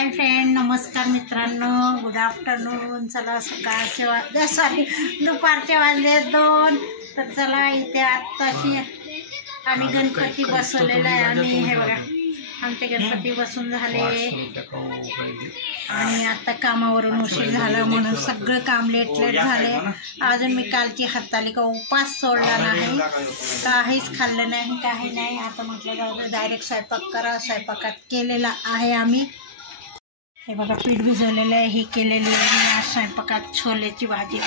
Hi friend, नमस्कार मित्रांनो, good afternoon. चला सकाळचे दुपारचे वाजले 2। तर चला इथे आत्ताशी आम्ही गणपती बसवलेला आहे आणि हे बघा आमचे गणपती बसून झाले आणि आता कामावरून उशीर झाला म्हणून सगळं काम लेट झाले। अजून मी कालची हरतालिका उपास सोडला नाही, काहीच खाल्लं नाही, काही नाही। आता म्हटलं जाऊ दे, डायरेक्ट स्वयंपाक करा। स्वयंपाकात केलेला आहे आम्ही, हे बघा पीठ भिजवलेलं आहे, हे केलेली आहे। आज स्वयंपाकात छोलेची भाजी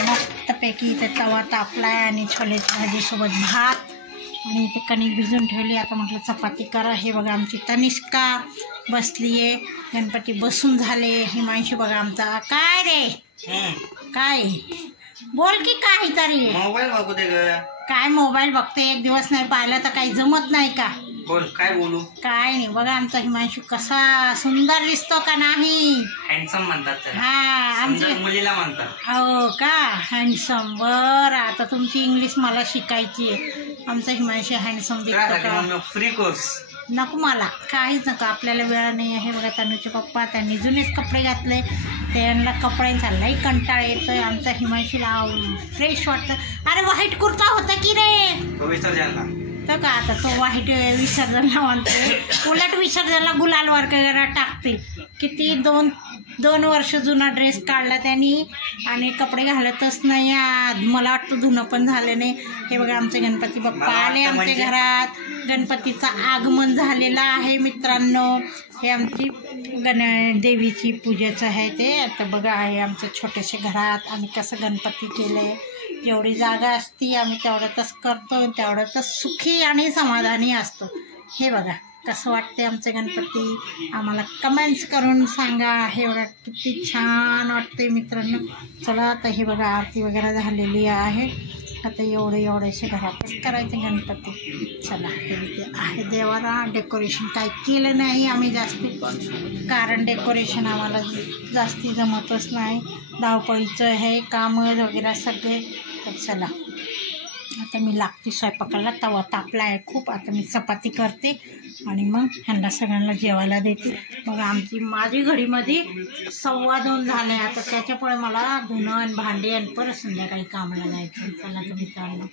मस्तपैकी इथे तवा तापला आहे आणि छोलेची भाजीसोबत भात आणि इथे कणिक भिजून ठेवली। आता म्हटलं चपाती करा। हे बघा आमची तनिष्का बसली आहे, गणपती बसून झाले। हिमांशू बघा आमचा, काय रे काय बोल की काहीतरी, मोबाईल बघू दे ग। काय मोबाईल बघते, एक दिवस नाही पाहिलं तर काही जमत नाही का? बोल, काय बोलू? काय नाही, बघा आमचा हिमांशू कसा सुंदर दिसतो का नाही? हँडसम म्हणतात, हा आमच्या मुलीला म्हणतात। हो का, हँडसम। बरं, आता तुमची इंग्लिश मला शिकायची आहे। आमचा हिमांशू हँडसम दिसतो का? फ्री कोर्स नको, मला काहीच नको, आपल्याला वेळ नाही आहे। बघा तनुचे पप्पा त्यांनी जुनेच कपडे घातले, त्यांना कपड्यांचा लई कंटाळा येतोय। आमचा हिमांशूला फ्रेश वाटतं। अरे व्हाईट कुर्ता होता की रे विसर्जनला, तर का आता तो व्हाईट विसर्जनला म्हणते, उलट विसर्जनला गुलाल वगैरे टाकतील। किती दोन वर्ष जुना ड्रेस काढला त्यांनी आणि कपडे घालतच नाही। मला वाटतं धुणं पण झालं नाही। हे बघा आमचे गणपती बाप्पा आले आमच्या घरात, गणपतीचं आगमन झालेलं आहे मित्रांनो। हे आमची देवीची पूजेचं आहे ते। आता बघा आहे आमच्या छोट्याशा घरात आम्ही कसं गणपती केले। जेवढी जागा असती आम्ही तेवढ्यातच करतो, तेवढ्यातच सुखी आणि समाधानी असतो। हे बघा कसं वाटते आमचे गणपती, आम्हाला कमेंट्स करून सांगा। हे बघा किती छान वाटते मित्रांनो। चला आता हे बघा आरती वगैरे झालेली आहे। आता एवढेशे घरातच करायचे गणपती। चला इथे आहे देवाला डेकोरेशन काही केलं नाही आम्ही जास्ती, कारण डेकोरेशन आम्हाला जास्ती जमतच नाही, धावपळीचं हे काम वगैरे सगळे। तर चला आता मी लागते स्वयंपाकाला, तवा तापला आहे खूप। आता मी चपाती करते आणि मग ह्यांना सगळ्यांना जेवायला देते। मग माझी घडीमध्ये 2:15 झाले। आता त्याच्यापुढे मला धुणं भांडे आणि परत संध्याकाळी कामाला जायचं। चला तर मित्रांनो।